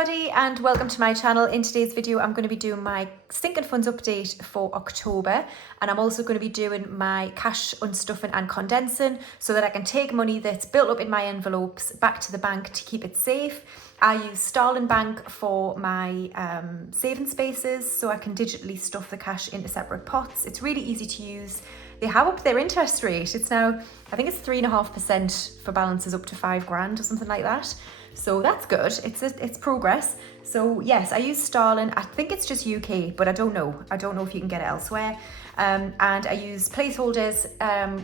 everybody and welcome to my channel. In today's video I'm going to be doing my sinking funds update for October, and I'm also going to be doing my cash unstuffing and condensing so that I can take money that's built up in my envelopes back to the bank to keep it safe. I use Starling Bank for my saving spaces so I can digitally stuff the cash into separate pots. It's really easy to use. They have up their interest rate. It's now, I think it's 3.5% for balances up to £5,000 or something like that. So that's good. It's progress. So yes, I use Starling. I think it's just UK, but I don't know. I don't know if you can get it elsewhere. And I use placeholders,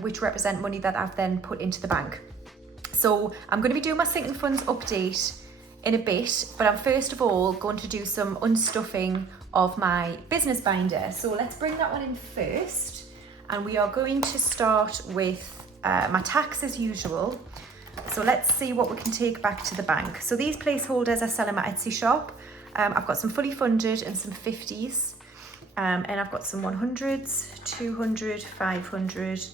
which represent money that I've then put into the bank. So I'm going to be doing my sinking funds update in a bit, but I'm first of all going to do some unstuffing of my business binder. So let's bring that one in first. And we are going to start with my tax as usual. So let's see what we can take back to the bank. So these placeholders I sell in my Etsy shop. I've got some fully funded and some 50s. And I've got some 100s, 200, 500,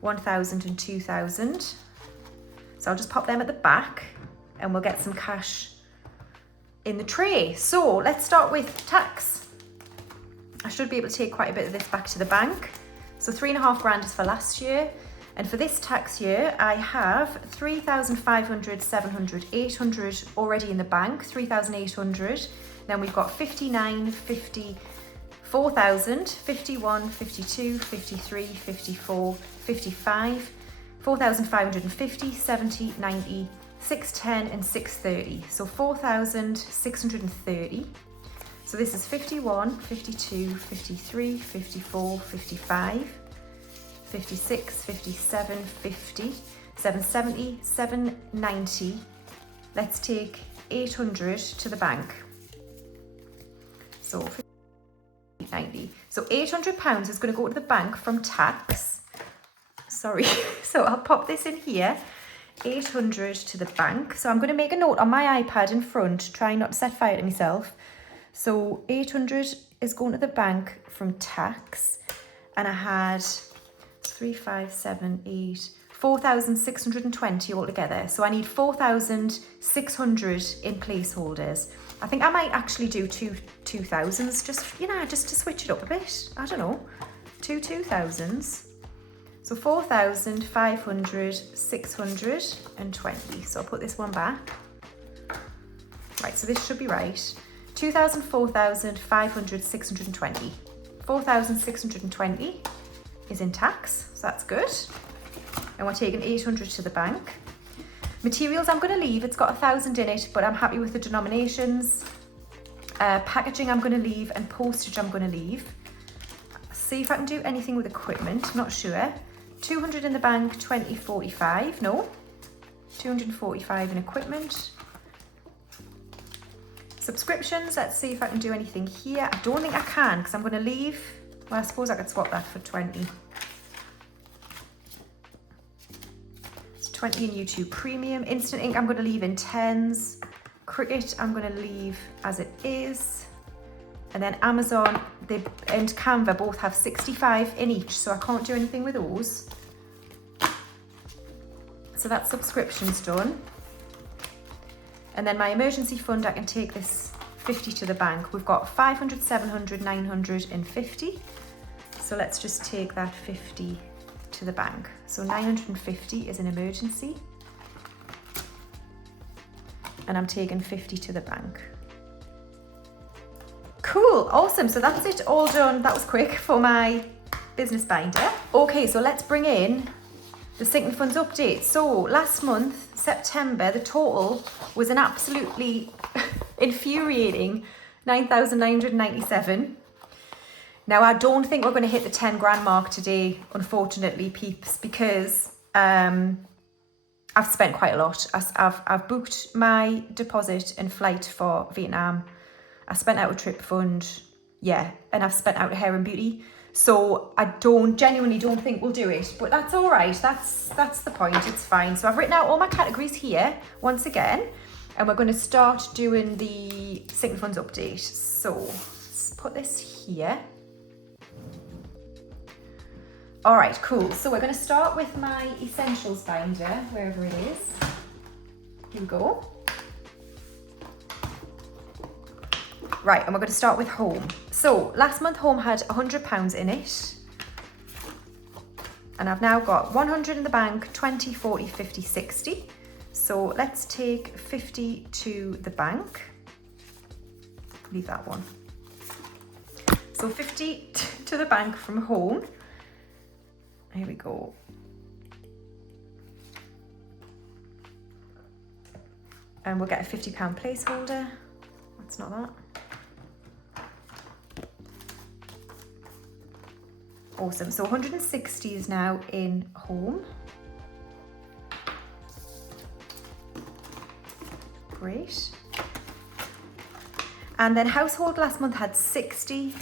1000 and 2000. So I'll just pop them at the back and we'll get some cash in the tray. So let's start with tax. I should be able to take quite a bit of this back to the bank. So £3,500 is for last year. And for this tax year, I have 3,500, 700, 800 already in the bank, 3,800. Then we've got 59, 50, 4,000, 51, 52, 53, 54, 55, 4,550, 70, 90, 610 and 630. So 4,630. So this is 51, 52, 53, 54, 55, 56, 57, 50, 770, 790. Let's take 800 to the bank. So 90. So £800 is going to go to the bank from tax. Sorry. So I'll pop this in here. 800 to the bank. So I'm going to make a note on my iPad in front, trying not to set fire to myself. So 800 is going to the bank from tax, and I had 3, 5, 7, 8, 4,620 altogether. So I need 4,600 in placeholders. I think I might actually do two 2,000s, just to switch it up a bit. I don't know, two 2,000s. So 4,500, 620. So I'll put this one back. Right, so this should be right. 2,000, 4,000, 500, 620. 4,620 is in tax, so that's good. And we're taking 800 to the bank. Materials I'm going to leave, it's got 1,000 in it, but I'm happy with the denominations. Packaging I'm going to leave, and postage I'm going to leave. See if I can do anything with equipment, not sure. 200 in the bank, 2045, no. 245 in equipment. Subscriptions, let's see if I can do anything here. I don't think I can, because I'm going to leave. Well, I suppose I could swap that for 20. It's 20 in YouTube Premium. Instant Ink I'm going to leave in 10s. Cricut I'm going to leave as it is. And then Amazon and Canva both have 65 in each, so I can't do anything with those. So that's subscriptions done. And then my emergency fund, I can take this 50 to the bank. We've got 500, 700, 900 and 50. So let's just take that 50 to the bank. So 950 is an emergency. And I'm taking 50 to the bank. Cool, awesome. So that's it, all done. That was quick for my business binder. Okay, so let's bring in the sinking funds update. So last month, September, the total was an absolutely infuriating 9,997. Now I don't think we're going to hit the 10 grand mark today, unfortunately, peeps, because I've spent quite a lot. I've booked my deposit and flight for Vietnam. I spent out a trip fund, yeah, and I've spent out a hair and beauty. So I genuinely don't think we'll do it, but that's all right. That's the point, it's fine. So I've written out all my categories here once again, and we're going to start doing the sinking funds update. So let's put this here. All right, cool. So we're going to start with my essentials binder, wherever it is. Here we go. Right, and we're going to start with home. So last month home had £100 in it. And I've now got 100 in the bank, 20, 40, 50, 60. So let's take 50 to the bank. Leave that one. So 50 to the bank from home. Here we go. And we'll get a £50 placeholder. That's not that. Awesome, so 160 is now in home. Great. And then household last month had 60.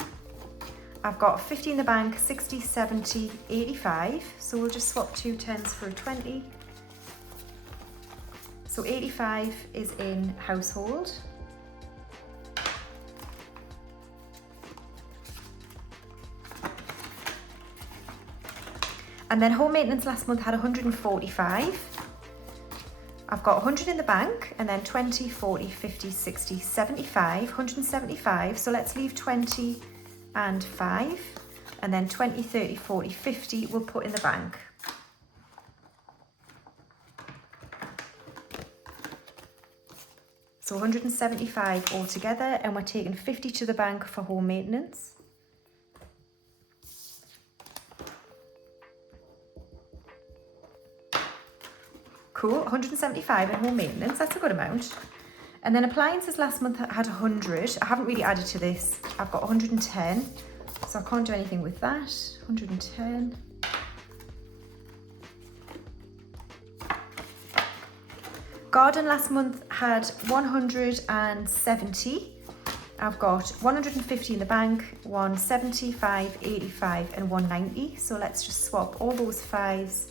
I've got 50 in the bank, 60, 70, 85. So we'll just swap 2 10s for a 20. So 85 is in household. And then home maintenance last month had 145. I've got 100 in the bank, and then 20, 40, 50, 60, 75, 175. So let's leave 20 and 5. And then 20, 30, 40, 50 we'll put in the bank. So 175 altogether, and we're taking 50 to the bank for home maintenance. Cool, 175 in home maintenance, that's a good amount. And then appliances last month had 100. I haven't really added to this. I've got 110, so I can't do anything with that. 110. Garden last month had 170. I've got 150 in the bank, 175, 85 and 190. So let's just swap all those 5s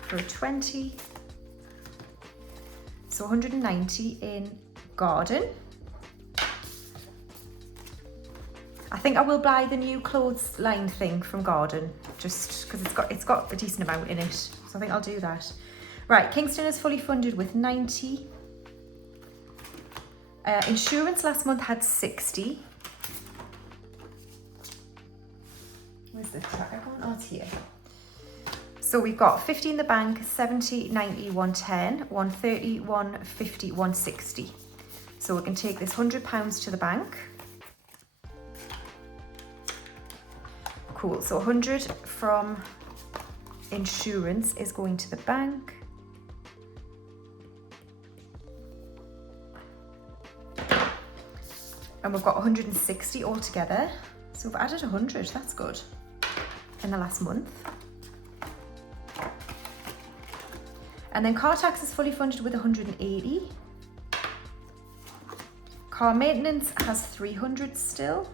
for a 20. So 190 in garden. I think I will buy the new clothes line thing from garden, just because it's got a decent amount in it. So I think I'll do that. Right, Kingston is fully funded with 90. Insurance last month had 60. Where's the tracker going? Oh, it's here. So we've got 50 in the bank, 70, 90, 110, 130, 150, 160. So we can take this £100 to the bank. Cool, so 100 from insurance is going to the bank. And we've got 160 altogether. So we've added 100, that's good, in the last month. And then car tax is fully funded with 180. Car maintenance has 300 still.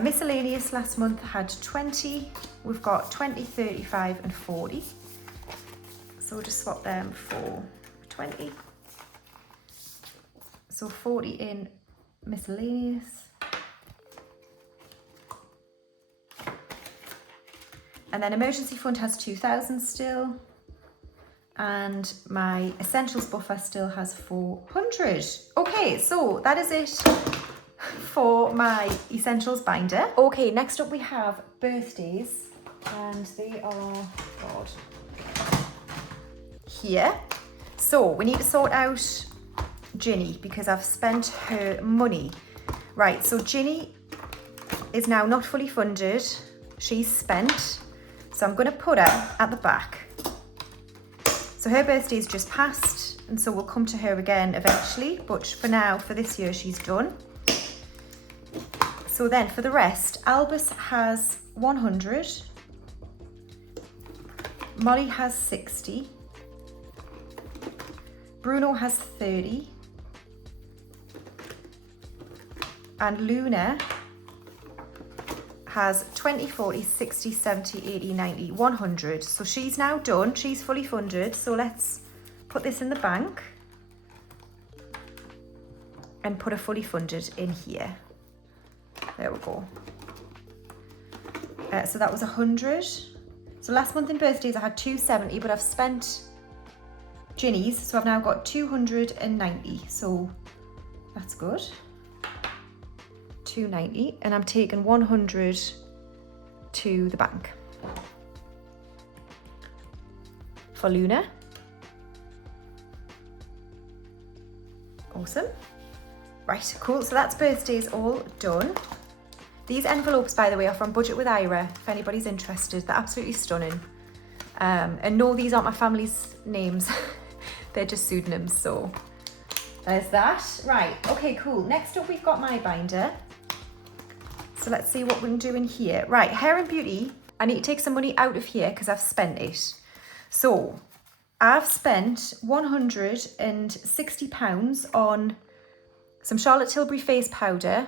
Miscellaneous last month had 20. We've got 20, 35 and 40. So we'll just swap them for 20. So 40 in miscellaneous. And then emergency fund has 2,000 still. And my essentials buffer still has 400. Okay, so that is it for my essentials binder. Okay, next up we have birthdays, and they are, God, here. So we need to sort out Ginny because I've spent her money. Right, so Ginny is now not fully funded. She's spent. So I'm going to put her at the back. So her birthday is just passed, and so we'll come to her again eventually, but for now, for this year, she's done. So then for the rest, Albus has 100, Molly has 60, Bruno has 30, and Luna has 20, 40, 60, 70, 80, 90, 100. So she's now done, she's fully funded. So let's put this in the bank and put her fully funded in here. There we go. So that was 100. So last month in birthdays I had 270, but I've spent ginnies. So I've now got 290, so that's good. 290, and I'm taking 100 to the bank for Luna. Awesome. Right, cool. So that's birthdays all done. These envelopes, by the way, are from Budget with Ira, if anybody's interested. They're absolutely stunning. And no, these aren't my family's names. They're just pseudonyms, so there's that. Right, okay, cool. Next up, we've got my binder. So let's see what we can do in here. Right, hair and beauty. I need to take some money out of here because I've spent it. So I've spent £160 on some Charlotte Tilbury face powder.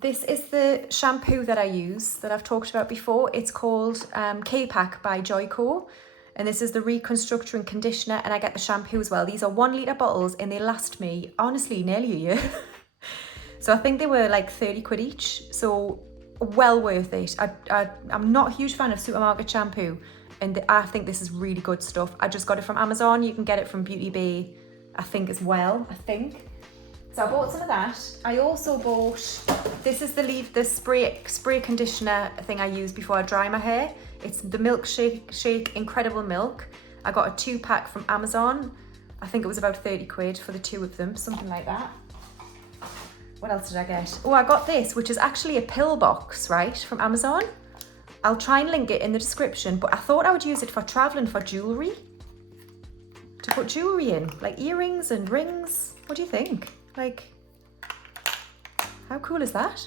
This is the shampoo that I use that I've talked about before. It's called K-Pack by Joyco. And this is the reconstructing conditioner, and I get the shampoo as well. These are 1 litre bottles and they last me, honestly, nearly a year. So I think they were like 30 quid each. So well worth it. I'm not a huge fan of supermarket shampoo, and I think this is really good stuff. I just got it from Amazon. You can get it from Beauty Bay, I think, as well, So I bought some of that. I also bought, this is the spray conditioner thing I use before I dry my hair. It's the Milkshake Incredible Milk. I got a 2-pack from Amazon. I think it was about 30 quid for the 2 of them, something like that. What else did I get? Oh, I got this, which is actually a pill box, right, from Amazon. I'll try and link it in the description, but I thought I would use it for traveling for jewellery. To put jewellery in, like earrings and rings. What do you think? Like, how cool is that?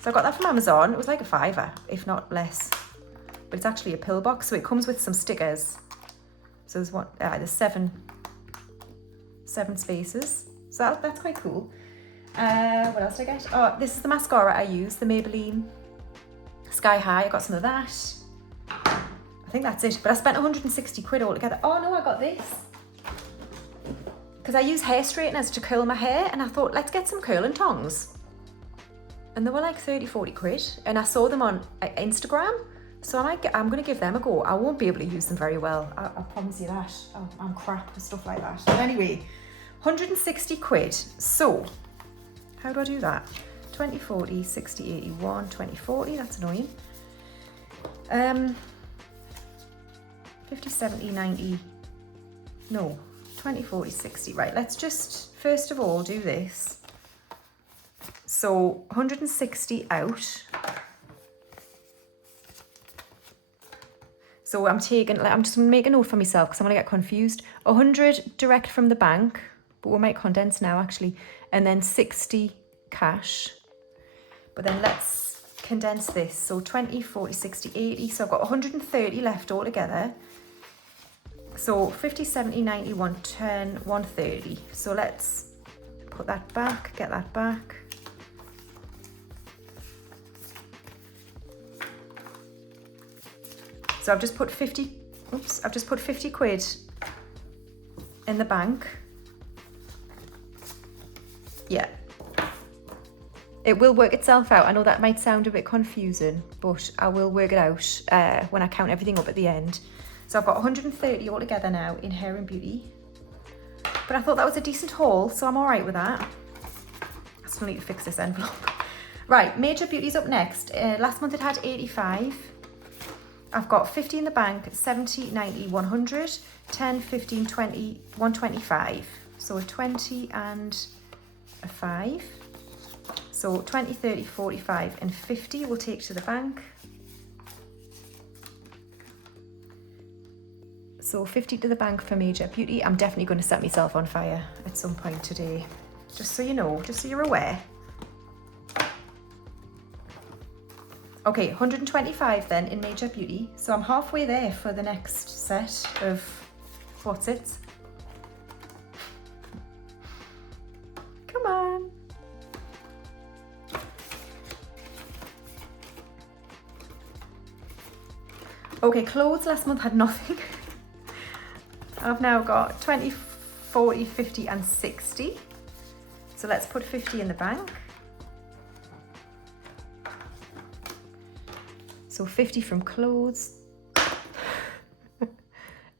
So I got that from Amazon. It was like a £5, if not less. But it's actually a pill box, so it comes with some stickers. So there's there's seven spaces. So that's quite cool. What else did I get? Oh, this is the mascara I use, the Maybelline Sky High. I got some of that. I think that's it. But I spent 160 quid altogether. Oh no, I got this. Because I use hair straighteners to curl my hair, and I thought, let's get some curling tongs. And they were like 30, 40 quid. And I saw them on Instagram. So I'm going to give them a go. I won't be able to use them very well. I promise you that. Oh, I'm crap for stuff like that. But anyway, 160 quid. So, how do I do that? 20, 40, 60, 81, 20, 40. That's annoying. 50, 70, 90. No, 20, 40, 60. Right, let's just, first of all, do this. So, 160 out. So I'm just going to make a note for myself because I'm going to get confused. 100 direct from the bank, but we might condense now actually. And then 60 cash. But then let's condense this. So 20, 40, 60, 80. So I've got 130 left altogether. So 50, 70, 90, 110, 130. So let's put that back, get that back. So I've just put 50 quid in the bank. Yeah. It will work itself out. I know that might sound a bit confusing, but I will work it out when I count everything up at the end. So I've got 130 altogether now in hair and beauty. But I thought that was a decent haul, so I'm all right with that. I still need to fix this envelope. Right, Major Beauty's up next. Last month it had 85. I've got 50 in the bank, 70, 90, 100, 10, 15, 20, 125. So a 20 and a 5. So 20, 30, 45 and 50 we'll take to the bank. So 50 to the bank for Major Beauty. I'm definitely going to set myself on fire at some point today. Just so you know, just so you're aware. Okay, 125 then in Major Beauty. So I'm halfway there for the next set of, what's it? Come on. Okay, clothes last month had nothing. I've now got 20, 40, 50 and 60. So let's put 50 in the bank. So 50 from clothes.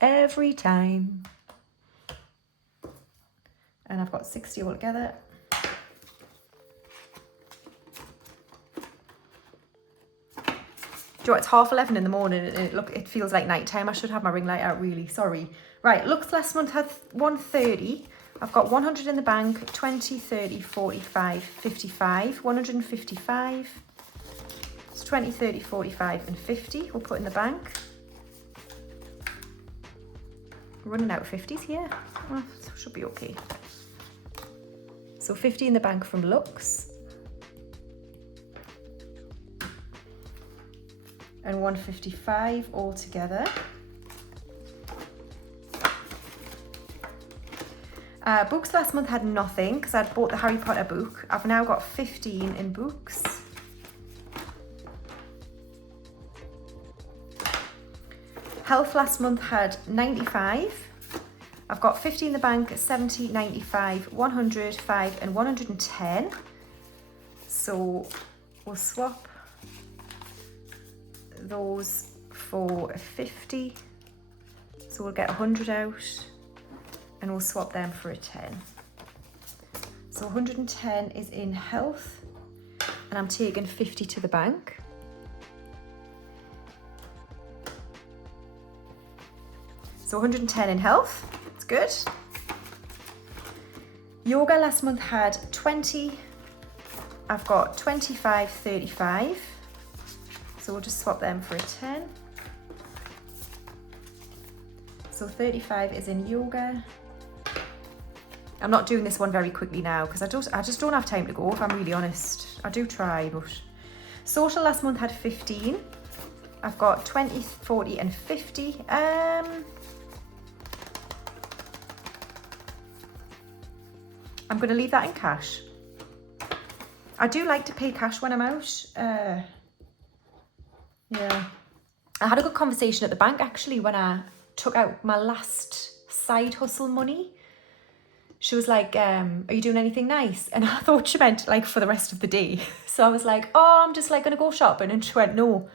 every time. And I've got 60 altogether. Do you know what, it's 11:30 in the morning and it feels like night time. I should have my ring light out, really, sorry. Right, looks last month had 130. I've got 100 in the bank, 20, 30, 45, 55, 155. It's 20, 30, 45 and 50 we'll put in the bank. We're running out of 50s here. Well, should be okay. So 50 in the bank from Lux. And 155 altogether. Books last month had nothing because I'd bought the Harry Potter book. I've now got 15 in books. Health last month had 95. I've got 50 in the bank, 70, 95, 105 and 110. So we'll swap those for 50. So we'll get 100 out and we'll swap them for a 10. So 110 is in health and I'm taking 50 to the bank. So 110 in health, it's good. Yoga last month had 20. I've got 25, 35. So we'll just swap them for a 10. So 35 is in yoga. I'm not doing this one very quickly now because I just don't have time to go, if I'm really honest. I do try, but social last month had 15. I've got 20, 40 and 50. I'm going to leave that in cash. I do like to pay cash when I'm out. Yeah. I had a good conversation at the bank actually when I took out my last side hustle money. She was like, are you doing anything nice? And I thought she meant like for the rest of the day. So I was like, oh, I'm just like going to go shopping. And she went, no,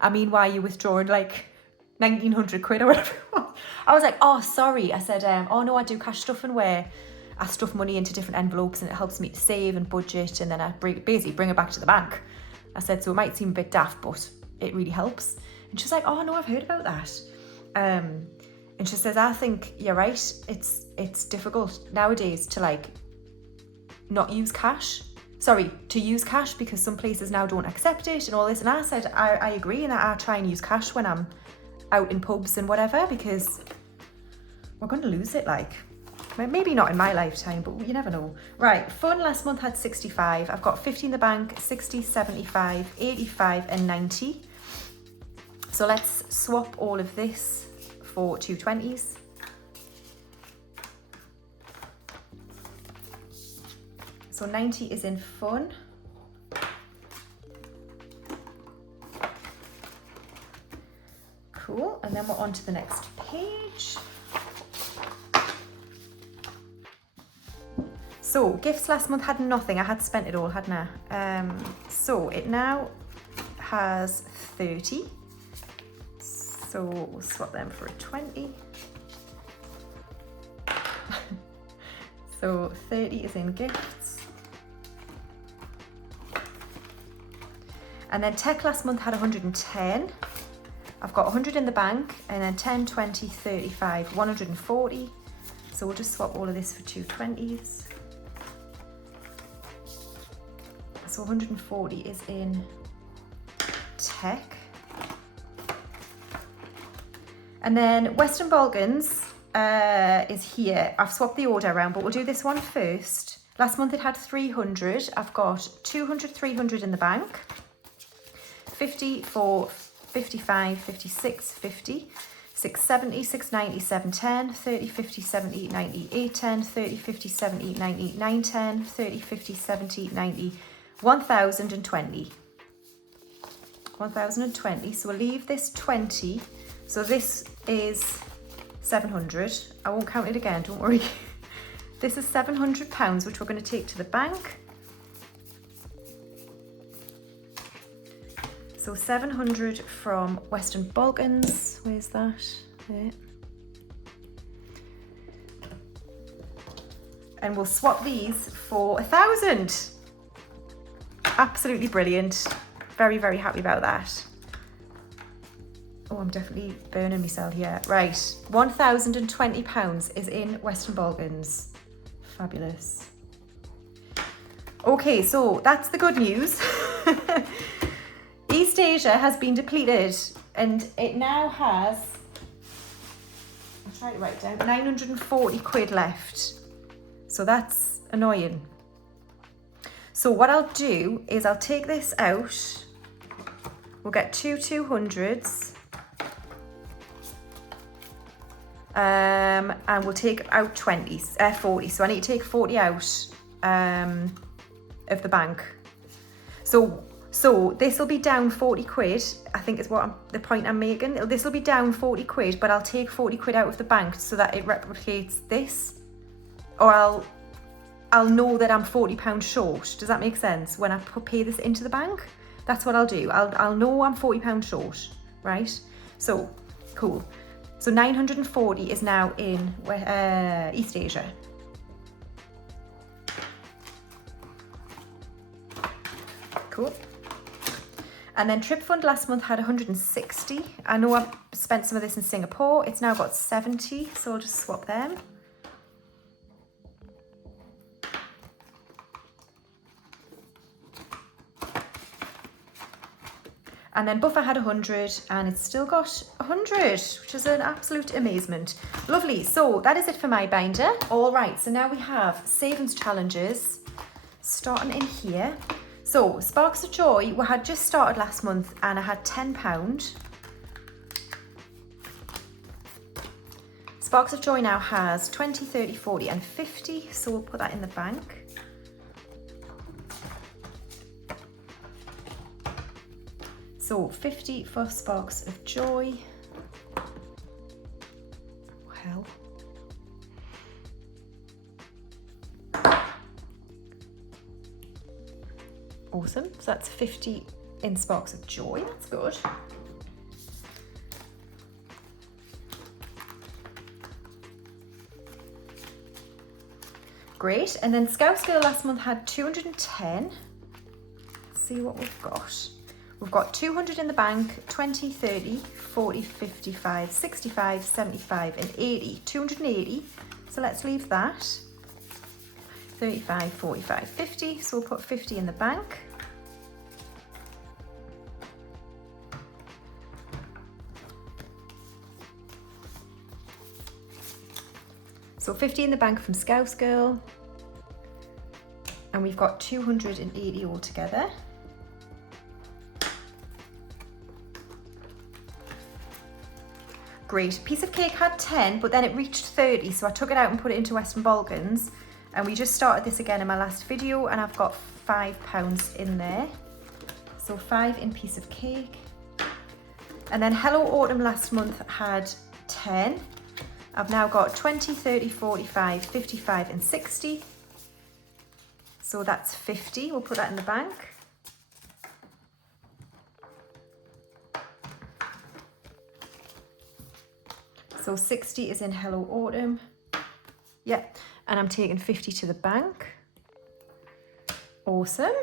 I mean, why are you withdrawing like 1,900 quid or whatever it was? I was like, oh, sorry. I said, oh no, I do cash stuffing where I stuff money into different envelopes and it helps me to save and budget. And then I basically bring it back to the bank. I said, so it might seem a bit daft, but it really helps. And she's like, oh no, I've heard about that. And she says, I think you're right. It's difficult nowadays to like not use cash. Sorry, to use cash because some places now don't accept it and all this. And I said, I agree, and I try and use cash when I'm out in pubs and whatever because we're going to lose it, like. Maybe not in my lifetime, but you never know. Right, fun last month had 65. I've got 50 in the bank, 60, 75, 85 and 90. So let's swap all of this for 220s. So 90 is in fun. Cool, and then we're on to the next page. So gifts last month had nothing. I had spent it all, hadn't I? So it now has 30. So we'll swap them for a 20. So 30 is in gifts. And then tech last month had 110. I've got 100 in the bank and then 10, 20, 35, 140. So we'll just swap all of this for 220s. So 140 is in tech. And then Western Balkans is here. I've swapped the order around, but we'll do this one first. Last month it had 300. I've got 200, 300 in the bank. 50 for 55, 56, 50. 670, 690, 710, 30, 50, 70, 90, 810, 30, 50, 70, 90, 910, 30, 50, 70, 90, 1020. 1020. So we'll leave this 20. So this is 700. I won't count it again, don't worry. This is £700, which we're going to take to the bank. So 700 from Western Balkans. Where's that? There. and we'll swap these for 1,000. Absolutely brilliant. Very, very happy about that. Oh, I'm definitely burning myself here. Right, £1,020 is in Western Balkans. Fabulous. Okay, so that's the good news. East Asia has been depleted and it now has, I'll try to write it down, 940 quid left. So that's annoying. So what I'll do is I'll take this out. We'll get two 200s. And we'll take out 40. So I need to take 40 out of the bank. So this will be down 40 quid, I think is what the point I'm making. This will be down 40 quid, but I'll take 40 quid out of the bank so that it replicates this. Or I'll know that I'm £40 short. Does that make sense? When I pay this into the bank, that's what I'll do. I'll know I'm £40 short, right? So, cool. So 940 is now in East Asia. Cool. And then Trip Fund last month had 160. I know I spent some of this in Singapore. It's now got 70, so I'll just swap them. And then Buffer had 100 and it's still got 100, which is an absolute amazement. Lovely, so that is it for my binder. All right, so now we have savings challenges starting in here. So Sparks of Joy, we had just started last month and I had £10. Sparks of Joy now has 20, 30, 40 and 50, so we'll put that in the bank. So 50 for Sparks of Joy. Hell. Awesome, so that's 50 in Sparks of Joy, that's good. Great, and then Scouse Girl last month had 210. Let's see what we've got. We've got 200 in the bank, 20, 30, 40, 55, 65, 75 and 80. 280, so let's leave that. 35, 45, 50, so we'll put 50 in the bank. So 50 in the bank from Scouse Girl. And we've got 280 altogether. Great. Piece of Cake had 10, but then it reached 30, so I took it out and put it into Western Balkans. And we just started this again in my last video, and I've got £5 in there. So 5 in Piece of Cake. And then Hello Autumn last month had 10. I've now got 20, 30, 45, 55 and 60. So that's 50, we'll put that in the bank. So 60 is in Hello Autumn. Yeah, and I'm taking 50 to the bank. Awesome.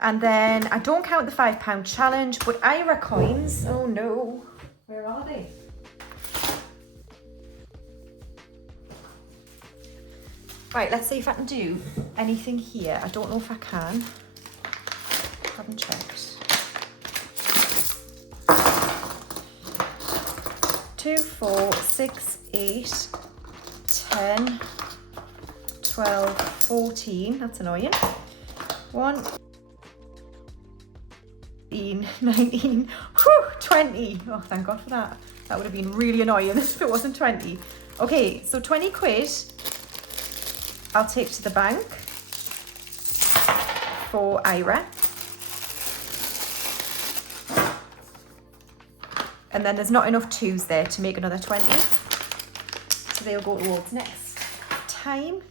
And then I don't count the £5 challenge, but IRA coins, oh no, where are they? Right, let's see if I can do anything here. I don't know if I can. Haven't checked. 2, 4, 6, 8, 10, 12, 14. That's annoying. 1, 19, 20. Oh, thank God for that. That would have been really annoying if it wasn't 20. Okay, so 20 quid I'll take to the bank for IRA. And then there's not enough 2s there to make another 20. So they'll go towards next time.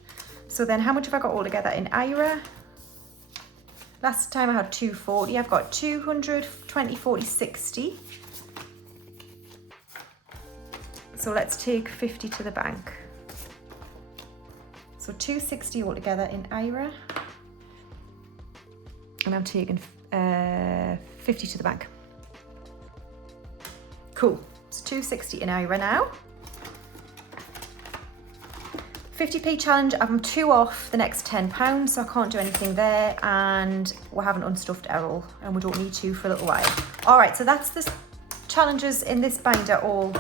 So then how much have I got all together in IRA? Last time I had 240, I've got 200, 20, 40, 60. So let's take 50 to the bank. So 260 altogether in IRA. And I'm taking 50 to the bank. Cool. It's 260 in IRA now. 50p challenge, I'm 2 off the next £10, so I can't do anything there, and we're having unstuffed Errol, and we don't need to for a little while. All right, so that's the challenges in this binder all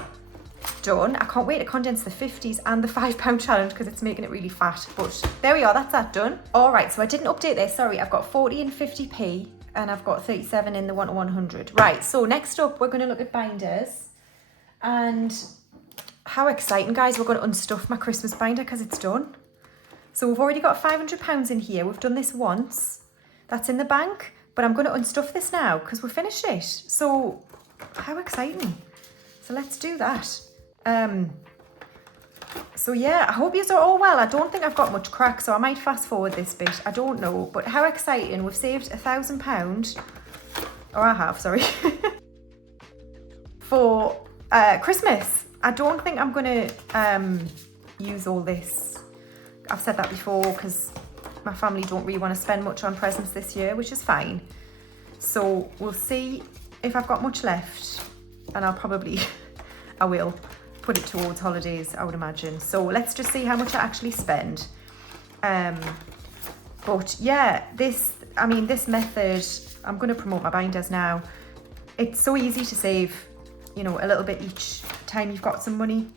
done. I can't wait to condense the 50s and the £5 challenge because it's making it really fat, but there we are, that's that done. All right, so I didn't update there, sorry, I've got 40 and 50p, and I've got 37 in the 1 to 100. Right, so next up, we're gonna look at binders, and how exciting, guys. We're going to unstuff my Christmas binder because it's done. So we've already got £500 in here. We've done this once. That's in the bank. But I'm going to unstuff this now because we're finished it. So how exciting. So let's do that. So yeah, I hope you are all well. I don't think I've got much crack, so I might fast forward this bit. I don't know. But how exciting. We've saved £1,000. Or I have, sorry. For Christmas. I don't think I'm going to use all this. I've said that before because my family don't really want to spend much on presents this year, which is fine. So we'll see if I've got much left, and I will put it towards holidays, I would imagine. So let's just see how much I actually spend. But yeah, this method, I'm going to promote my binders now. It's so easy to save, you know, a little bit each time you've got some money,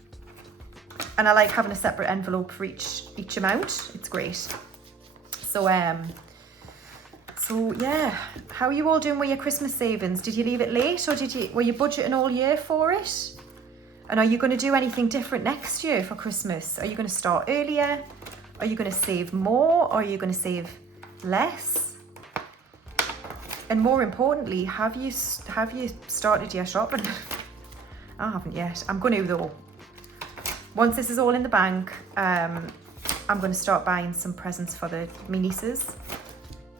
and I like having a separate envelope for each amount. It's great. So yeah, how are you all doing with your Christmas savings? Did you leave it late, or were you budgeting all year for it? And are you going to do anything different next year for Christmas? Are you going to start earlier? Are you going to save more, or are you going to save less? And more importantly, have you started your shopping? I haven't yet. I'm going to though. Once this is all in the bank, I'm going to start buying some presents for my nieces,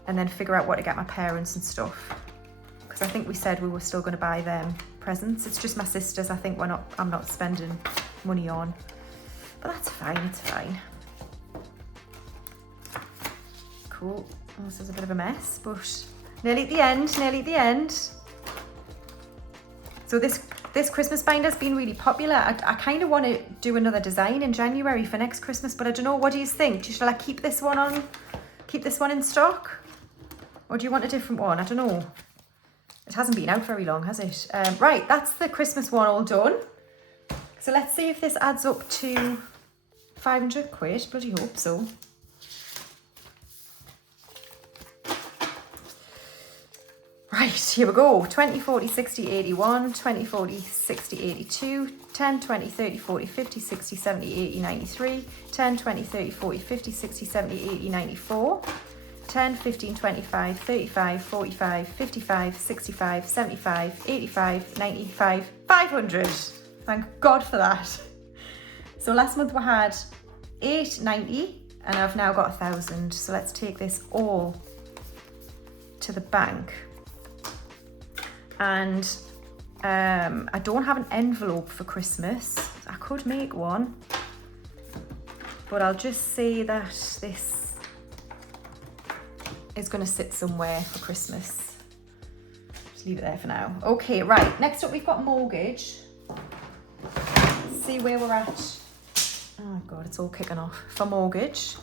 and then figure out what to get my parents and stuff. Because I think we said we were still going to buy them presents. It's just my sisters. I think I'm not spending money on, but that's fine. It's fine. Cool. Oh, this is a bit of a mess, but nearly at the end. Nearly at the end. So this Christmas binder's been really popular. I kind of want to do another design in January for next Christmas, but I don't know. What do you think? Shall I keep this one in stock? Or do you want a different one? I don't know. It hasn't been out very long, has it? Right, that's the Christmas one all done. So let's see if this adds up to 500 quid. Bloody hope so. Right, here we go. 20, 40, 60, 81, 20, 40, 60, 82, 10, 20, 30, 40, 50, 60, 70, 80, 93, 10, 20, 30, 40, 50, 60, 70, 80, 94, 10, 15, 25, 35, 45, 55, 65, 75, 85, 95, 500. Thank God for that. So last month we had 890 and I've now got 1,000. So let's take this all to the bank. And I don't have an envelope for Christmas. I could make one, but I'll just say that this is going to sit somewhere for Christmas. Just leave it there for now. Okay, right. Next up, we've got mortgage. Let's see where we're at. Oh God, it's all kicking off for mortgage.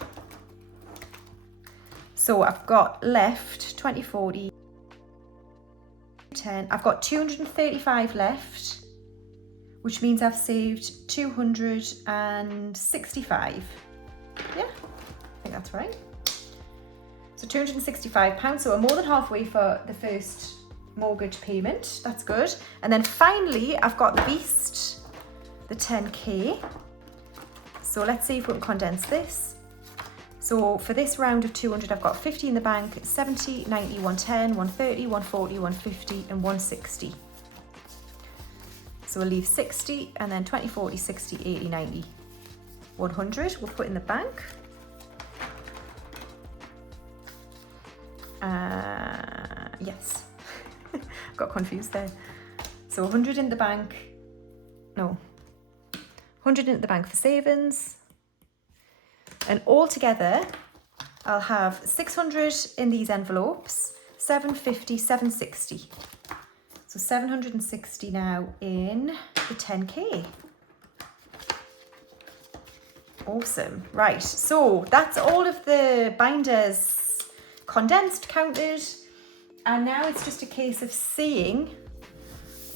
So I've got left 20, 40, 10. I've got 235 left, which means I've saved 265. Yeah, I think that's right. So £265. So we're more than halfway for the first mortgage payment. That's good. And then finally, I've got the beast, the 10k. So let's see if we can condense this. So for this round of 200, I've got 50 in the bank, 70, 90, 110, 130, 140, 150, and 160. So we'll leave 60, and then 20, 40, 60, 80, 90, 100 we'll put in the bank. Yes, got confused there. So 100 in the bank, no, 100 in the bank for savings. And all together, I'll have 600 in these envelopes, 750, 760. So 760 now in the 10K. Awesome. Right, so that's all of the binders condensed, counted, and now it's just a case of seeing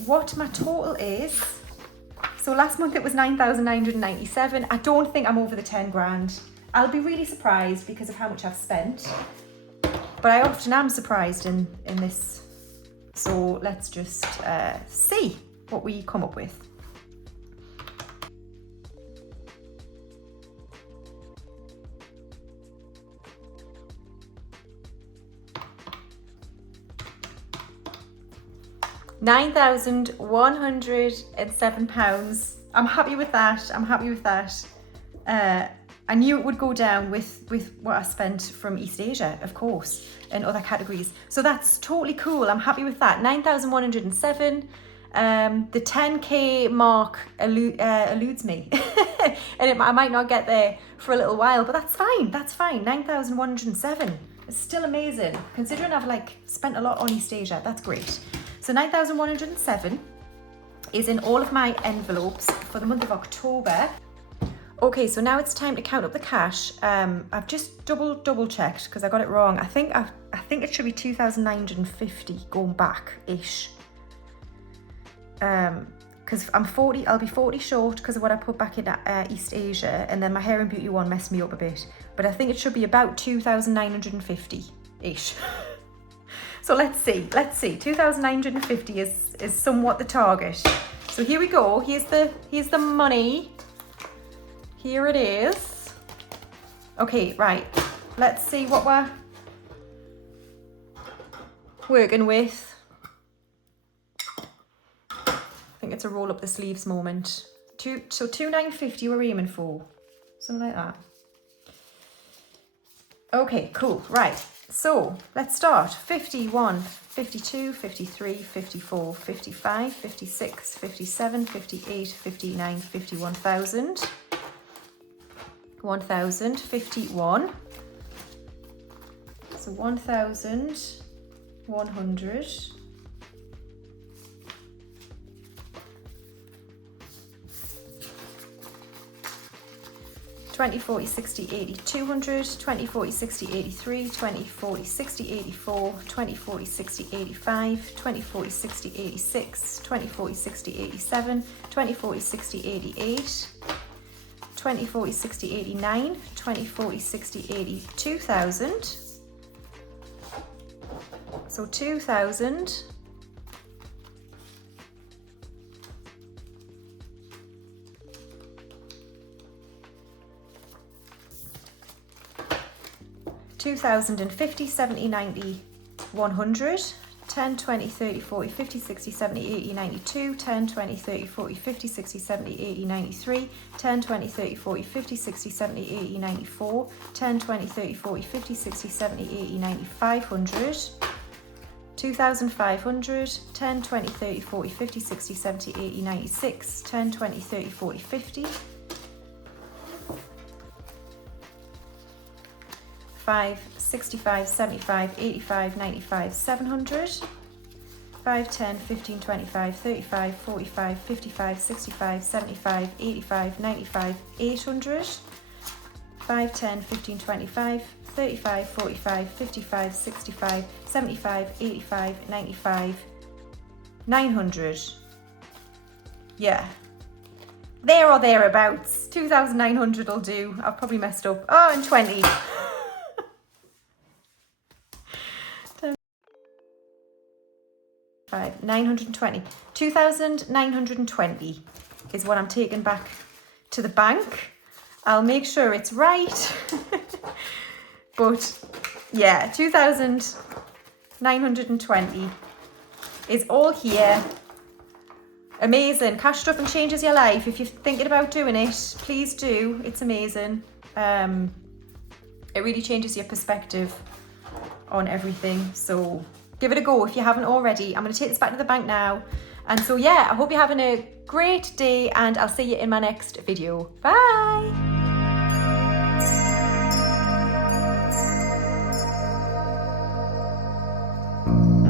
what my total is. So last month it was 9,997. I don't think I'm over the 10 grand. I'll be really surprised because of how much I've spent, but I often am surprised in this. So let's just see what we come up with. £9,107. I'm happy with that. I'm happy with that. I knew it would go down with what I spent from East Asia, of course, and other categories. So that's totally cool. I'm happy with that. 9,107. The 10K mark eludes me. And I might not get there for a little while, but that's fine. That's fine. 9,107. It's still amazing. Considering I've spent a lot on East Asia, that's great. So 9,107 is in all of my envelopes for the month of October. Okay, so now it's time to count up the cash. I've just double checked because I got it wrong. I think it should be 2,950 going back-ish. Because I'll be 40 short because of what I put back in East Asia, and then my hair and beauty one messed me up a bit. But I think it should be about 2,950-ish. So let's see. 2,950 is somewhat the target. So here we go. Here's the money. Here it is. Okay, right. Let's see what we're working with. I think it's a roll up the sleeves moment. So 2,950 we're aiming for. Something like that. Okay, cool. Right. So let's start. 51, 52, 53, 54, 55, 56, 57, 58, 59, 51,000. 1,051. So 1,100. 20, 40, 60, 80, 200, 20, 40, 60, 83, 20, 40, 60, 84, 20, 40, 60, 85, 20, 40, 60, 86, 20, 40, 60, 87, 20, 40, 60, 88, 20, 40, 60, 89, 20, 40, 60, 82,000. So 2,000. 2,050, 70, 90, 100, 10, 20, 30, 40, 50, 60, 70, 80, 92, 10, 20, 30, 40, 50, 60, 70, 80, 93, 10, 20, 30, 40, 50, 60, 70, 80, 94, 10, 20, 30, 40, 50, 60, 70, 80, 90, 500, 2,500, 10, 20, 30, 40, 50, 60, 70, 80, 96, 10, 20, 30, 40, 50, 5, 65, 75, 85, 95, 700, 5, 10, 15, 25, 35, 45, 55, 65, 75, 85, 95, 800, 5, 10, 15, 25, 35, 45, 55, 65, 75, 85, 95, 900. Yeah. There or thereabouts. 2,900 will do. I've probably messed up. Oh, and 20. 920. 2,920 is what I'm taking back to the bank. I'll make sure it's right. But yeah, 2,920 is all here. Amazing. Cash stuffing changes your life. If you're thinking about doing it, please do. It's amazing. It really changes your perspective on everything. So give it a go if you haven't already. I'm going to take this back to the bank now. And so yeah, I hope you're having a great day, and I'll see you in my next video. Bye. you.